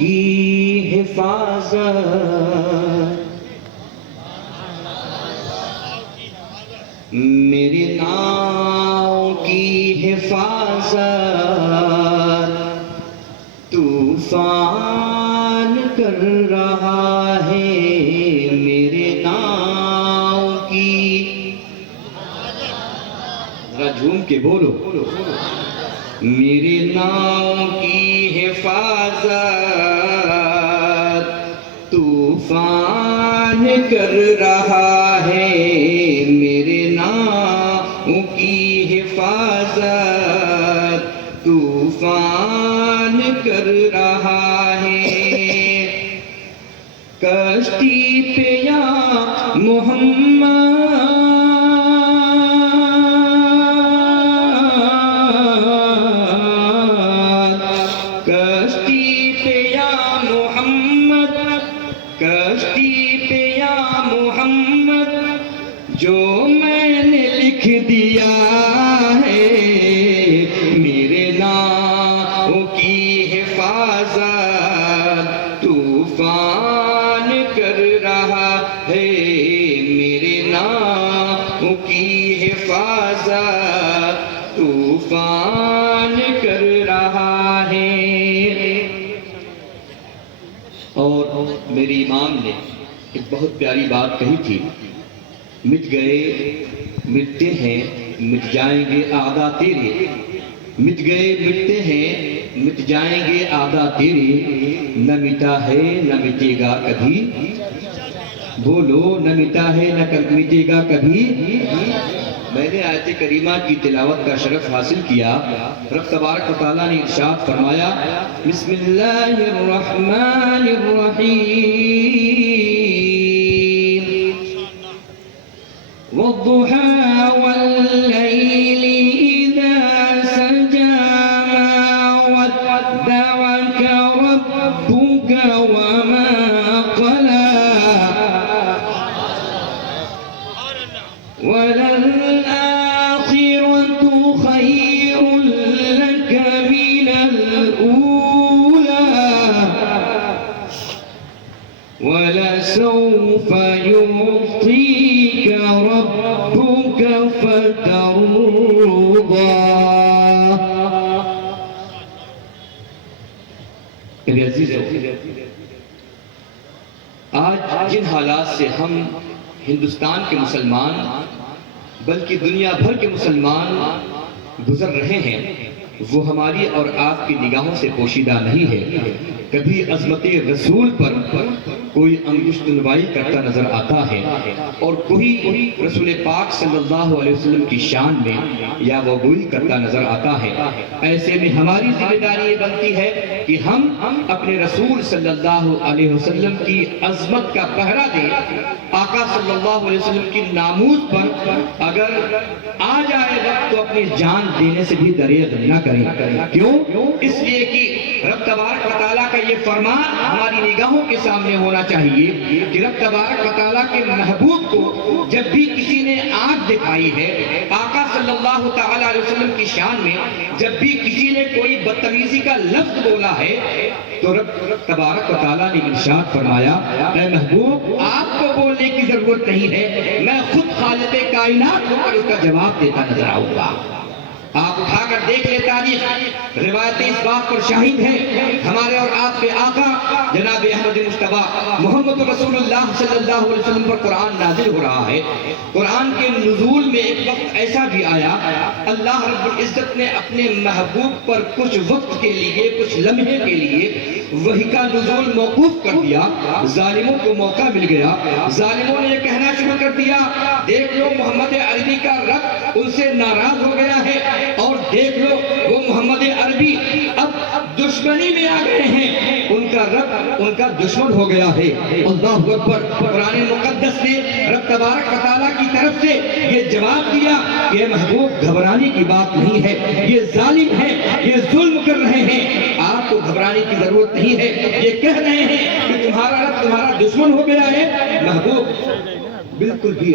کی حفاظت، میرے ناؤں کی حفاظت طوفان کر رہا ہے، میرے ناؤں کی، ذرا جھوم کے بولو، میرے ناؤں کی حفاظت طوفان کر رہا ہے، میرے ناؤں کی حفاظت طوفان کر رہا ہے۔ کشتی پہ یا محمد، کشتی پہ یا محمد، کشتی پہ یا محمد، جو میں نے لکھ دیا ہے، میرے ناؤں کی حفاظت طوفان کر رہا ہے، میرے ناؤں کی حفاظت طوفان کر رہا ہے۔ اور میری امام نے ایک بہت پیاری بات کہی تھی، مٹ گئے مٹتے ہیں مٹ جائیں گے اعداء تیرے، مٹ گئے مٹتے ہیں مٹ جائیں گے اعداء تیرے، نہ مٹا ہے نہ مٹے گا کبھی، بولو نہ مٹا ہے نہ مٹے گا کبھی۔ میں نے آیت کریمہ کی تلاوت کا شرف حاصل کیا، رب تبارک و تعالیٰ نے ارشاد فرمایا، بسم اللہ الرحمن الرحیم، والضحى والليل إذا سجى ما ودعك ربك وما قلى، وللآخرة خير لك من الأولى، ولسوف يعطيك ربك فترضى۔ میرے عزیزو، آج جن حالات سے ہم ہندوستان کے مسلمان بلکہ دنیا بھر کے مسلمان گزر رہے ہیں، وہ ہماری اور آپ کی نگاہوں سے پوشیدہ نہیں ہے۔ کبھی عظمت رسول پر کوئی انگشت نمائی کرتا نظر آتا ہے، اور کوئی رسول پاک صلی اللہ علیہ وسلم کی شان میں یا وگوئی کرتا نظر آتا ہے۔ ایسے میں ہماری ذمہ داری یہ بنتی ہے کہ ہم اپنے رسول صلی اللہ علیہ وسلم کی عظمت کا پہرا دیں، آقا صلی اللہ علیہ وسلم کی ناموس پر اگر آ جائے وقت تو اپنی جان دینے سے بھی دریغ نہ کریں۔ کیوں؟ اس لیے کہ رب تبارک و تعالیٰ کا یہ فرمان ہماری نگاہوں کے سامنے ہونا چاہیے کہ رب تبارک و تعالیٰ کے محبوب کو جب بھی کسی نے آنکھ دکھائی ہے، آقا صلی اللہ تعالیٰ علیہ وسلم کی شان میں جب بھی کسی نے کوئی بدتمیزی کا لفظ بولا ہے، تو رب تبارک و تعالیٰ نے ارشاد فرمایا، اے محبوب آپ کو بولنے کی ضرورت نہیں ہے، میں خود خالق کائنات ہو کر اس کا جواب دیتا نظر آؤں گا۔ آپ اٹھا کر دیکھ لیں تاریخ، روایتیں اس بات پر شاہد ہیں، ہمارے اور آپ کے آقا جناب احمد مصطفیٰ محمد رسول اللہ صلی اللہ علیہ وسلم پر قرآن نازل ہو رہا ہے۔ قرآن کے نزول میں ایک وقت ایسا بھی آیا، اللہ رب العزت نے اپنے محبوب پر کچھ وقت کے لیے، کچھ لمحے کے لیے وحی کا نزول موقوف کر دیا۔ ظالموں کو موقع مل گیا، ظالموں نے یہ کہنا شروع کر دیا، دیکھ لو محمد عربی کا رب ان سے ناراض ہو گیا ہے، اور دیکھ لو وہ محمد عربی اب دشمنی میں آ گئے ہیں، ان کا رب ان کا دشمن ہو گیا ہے۔ اللہ اکبر۔ قرآن مقدس نے رب تبارک و تعالیٰ کی طرف سے یہ جواب دیا کہ محبوب گھبرانے کی بات نہیں ہے، یہ ظالم ہے، یہ ظلم کر رہے ہیں، آپ کو گھبرانے کی ضرورت نہیں ہے، یہ کہہ رہے ہیں کہ تمہارا رب تمہارا دشمن ہو گیا ہے۔ محبوب بالکل بھی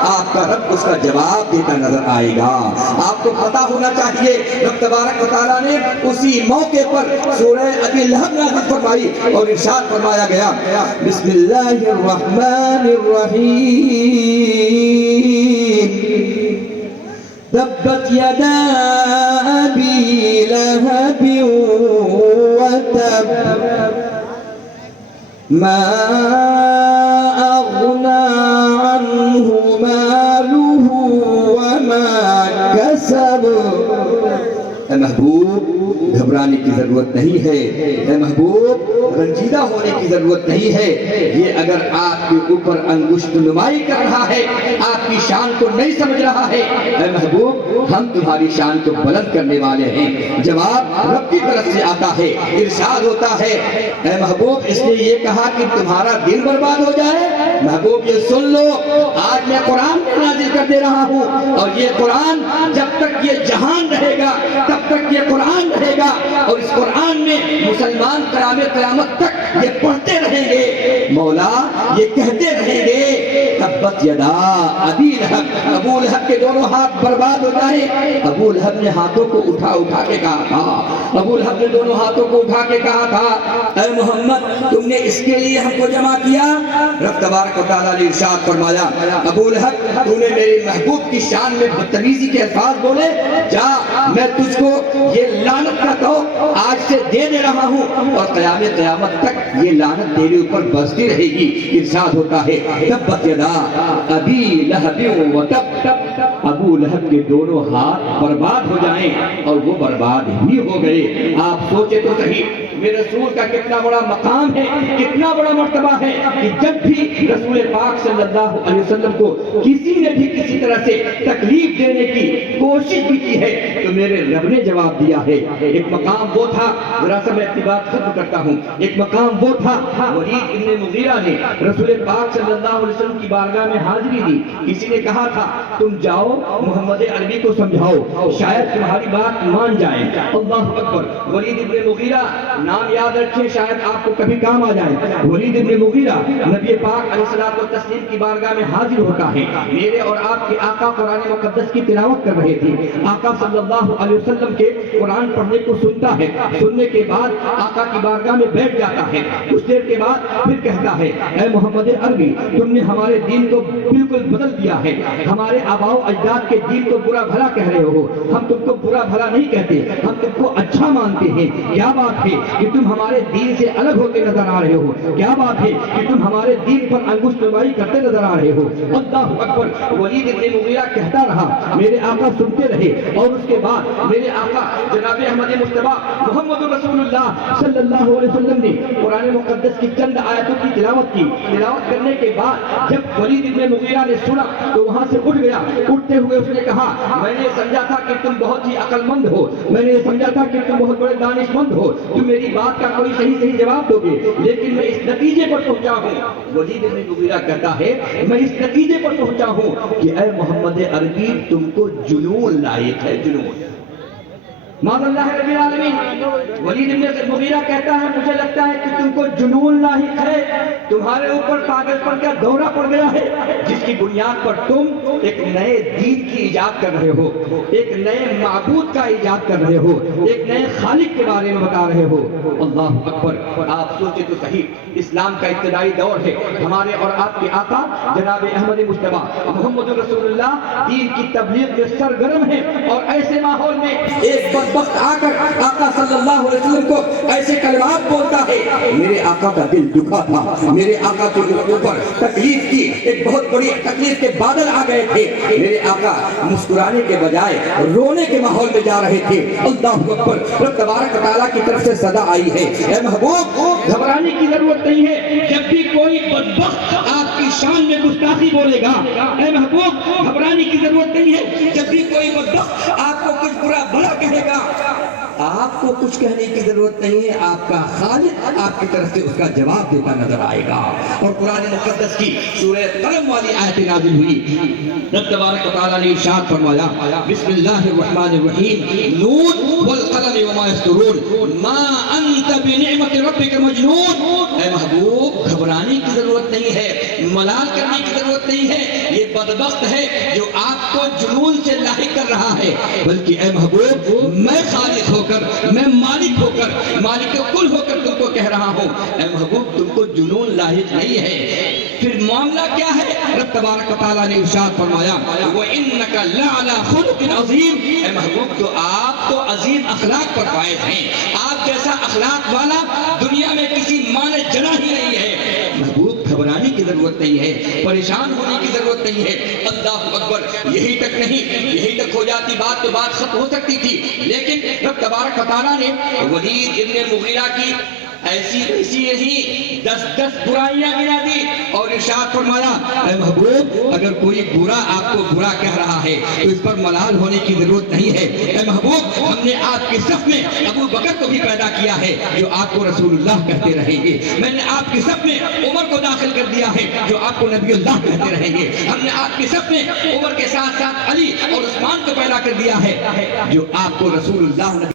آپ کا رب اس کا جواب دیتا نظر آئے گا۔ آپ کو پتا ہونا چاہیے رب تبارک و تعالیٰ نے اسی موقع پر سورہ ابی لہب نازل فرمائی اور ارشاد فرمایا گیا، بسم اللہ الرحمن الرحیم، تبت یدا ابی لہب وتب ما اغنى عنه ماله وما كسب۔ اے محبوب گھبرانے کی ضرورت نہیں ہے، اے محبوب رنجیدہ ہونے کی ضرورت نہیں ہے۔ یہ اگر آپ کے اوپر انگشت نمائی کر رہا ہے، آپ کی شان کو نہیں سمجھ رہا ہے، اے محبوب ہم تمہاری شان کو بلند کرنے والے ہیں۔ جواب رب کی طرف سے آتا ہے، ارشاد ہوتا ہے، اے محبوب اس نے یہ کہا کہ تمہارا دل برباد ہو جائے۔ محبوب یہ سن لو، آج میں قرآن نازل کر دے رہا ہوں، اور یہ قرآن جب تک یہ جہان رہے گا تب تک یہ قرآن رہے گا، اور اس قرآن میں مسلمان قیامت تک یہ پڑھتے رہیں گے، مولا یہ کہتے رہیں گے، تبت یدا ابی لہب، ابو لہب کے دونوں ہاتھ برباد ہو جائے۔ ابو لہب نے ہاتھوں کو اٹھا کے کہا تھا، ابو لہب نے دونوں ہاتھوں کو اٹھا کے کہا تھا، اے محمد تم نے اس کے لیے ہم کو جمع کیا؟ رب تبارک و تعالیٰ نے ارشاد فرمایا، ابو لہب تو نے میرے محبوب کی شان میں بدتمیزی کے الفاظ بولے، جا میں تجھ کو یہ لعنت کا تو آج سے دے رہا ہوں، اور قیامت تک یہ لعنت تیرے اوپر برستی رہے گی۔ ارشاد ہوتا ہے، تبت یدا ابی لہب وتب، ابو لہب کے دونوں ہاتھ برباد ہو جائیں، اور وہ برباد ہی ہو گئے۔ آپ سوچے تو صحیح میرے رسول کا کتنا بڑا مقام ہے، کتنا بڑا مرتبہ ہے، کہ جب بھی رسول پاک صلی اللہ علیہ وسلم کو کسی نے بھی کسی طرح سے تکلیف دینے کی کوشش بھی کی ہے تو میرے رب نے جواب دیا ہے۔ ایک مقام وہ تھا، ذرا سا میں اپنی بات ختم کرتا ہوں، ایک مقام وہ تھا، ولید ابن مغیرہ نے رسول پاک صلی اللہ علیہ وسلم کی بارگاہ میں حاضری دی۔ کسی نے کہا تھا تم جاؤ محمد عربی کو سمجھاؤ، شاید تمہاری بات مان جائے۔ اللہ اکبر، ولید ابن مغیرہ نام یاد رکھیں، شاید آپ کو کبھی کام آ جائے۔ ولید ابن مغیرہ نبی پاک علیہ الصلوۃ والتسلیم کی بارگاہ میں حاضر ہوتا ہے، میرے اور آپ کے آقا قرآن مقدس کی تلاوت کر رہے تھے، آقا صلی اللہ علیہ وسلم کے قرآن پڑھنے کو سنتا ہے، سننے کے بعد آقا کی بارگاہ میں بیٹھ جاتا ہے، کچھ دیر کے بعد پھر کہتا ہے، اے محمد عربی تم نے ہمارے دین کو بالکل بدل دیا ہے، ہمارے آباء و اجداد کے دین کو برا بھلا کہہ رہے ہو، ہم تم کو برا بھلا نہیں کہتے، ہم تم کو اچھا مانتے ہیں، کیا بات ہے کہ تم ہمارے دین سے الگ ہوتے نظر آ رہے ہو، کیا بات ہے کہ تم ہمارے دین پر انگشت نمائی کرتے نظر آ رہے ہو۔ اللہ اکبر، ولید ابن مغیرہ کہتا رہا، میرے آقا سنتے رہے، اور اس کے بعد میرے آقا جناب احمد مصطفیٰ محمد رسول اللہ صلی اللہ علیہ وسلم نے قرآن مقدس کی چند آیتوں کی تلاوت کی۔ تلاوت کرنے کے بعد جب ولید ابن مغیرہ نے سنا تو وہاں سے اٹھ گیا، اٹھتے ہوئے اس نے کہا، میں نے سمجھا تھا کہ تم بہت ہی عقل مند ہو، میں نے سمجھا تھا کہ تم بہت بڑے دانش مند ہو، تم میری بات کا کوئی صحیح جواب دو گے، لیکن میں اس نتیجے پر پہنچا ہوں۔ ولید ابن مغیرہ کہتا ہے، میں اس نتیجے پر پہنچا ہوں کہ اے محمد عربی تم کو جنون لائق ہے، جنون۔ معاذ اللہ رب العالمین، ولید ابن مغیرہ کہتا ہے، مجھے لگتا ہے کہ تم کو جنون لاحق ہے، تمہارے اوپر پاگل پن کا دورہ پڑ گیا ہے، جس کی بنیاد پر تم ایک نئے دین کی ایجاد کر رہے ہو، ایک نئے معبود کا ایجاد کر رہے ہو، ایک نئے خالق کے بارے میں بتا رہے ہو۔ اللہ اکبر، آپ سوچے تو صحیح، اسلام کا ابتدائی دور ہے، ہمارے اور آپ کے آقا جناب احمد مصطفیٰ محمد رسول اللہ دین کی تبلیغ میں سرگرم ہے، اور ایسے ماحول میں ایک بدبخت آ کر آقا صلی اللہ علیہ وسلم کو ایسے کلمات بولتا ہے، میرے آقا کا دل دکھا تھا، میرے آقا کے اوپر تکلیف کی ایک بہت بڑی تکلیف کے بادل آ گئے تھے، میرے آقا مسکرانے کے بجائے رونے کے ماحول میں جا رہے تھے۔ اللہ اکبر، رب تبارک و تعالیٰ کی طرف سے صدا آئی ہے، اے محبوب گھبرانے کی ضرورت نہیں ہے، جب بھی کوئی بدبخت آپ کی شان میں گستاخی بولے گا، اے محبوب گھبرانے کی ضرورت نہیں ہے، جب بھی کوئی بدبخت آپ کو کچھ برا بھلا کہے گا، آپ کو کچھ کہنے کی ضرورت نہیں ہے، آپ کا خالق آپ کی طرف سے اس کا جواب دیتا نظر آئے گا۔ اور قرآن مقدس کی سورہ قلم والی آیت نازل ہوئی، رب تبارک و تعالیٰ نے ارشاد فرمایا، بسم اللہ الرحمن الرحیم، نون والقلم وما ما يسترون ما انت بنعمت ربك مجنون. اے محبوب گھبرانے کی ضرورت نہیں ہے، ملال کرنے کی ضرورت نہیں ہے. یہ بدبخت ہے جو آپ کو جنون سے لاحق کر رہا ہے، بلکہ اے محبوب میں خالق ہو کر، میں مالک ہو کر، مالک کل ہو کر تم کو کہہ رہا ہوں اے محبوب تم کو جنون لاحق نہیں ہے. پھر معاملہ کیا ہے؟ رب تبارک و تعالیٰ نے ارشاد فرمایا وَإِنَّكَ لَعَلَىٰ خُلُقٍ عَظِيمٍ. اے محبوب تو آپ تو عظیم اخلاق پر فائز ہیں. آپ جیسا اخلاق والا دنیا میں کسی ماں نے جنا ہی نہیں ہے. محبوب گھبرانے کی ضرورت نہیں ہے، پریشان ہونے کی ضرورت نہیں ہے. اللہ اکبر. یہی تک نہیں، یہی تک ہو جاتی بات تو بات ختم ہو سکتی تھی، لیکن رب تبارک و تعالیٰ نے ولید ابن مغیرہ کی ایسی نہیں 10 برائیاں گنا دی اور ارشاد فرمایا اے محبوب اگر کوئی برا آپ کو برا کہہ رہا ہے تو اس پر ملال ہونے کی ضرورت نہیں ہے. اے محبوب ہم نے آپ کی صف میں ابو بکر کو بھی پیدا کیا ہے جو آپ کو رسول اللہ کہتے رہیں گے. میں نے آپ کی صف میں عمر کو داخل کر دیا ہے جو آپ کو نبی اللہ کہتے رہیں گے. ہم نے آپ کی صف میں عمر کے ساتھ ساتھ علی اور عثمان کو پیدا کر دیا ہے جو آپ کو رسول اللہ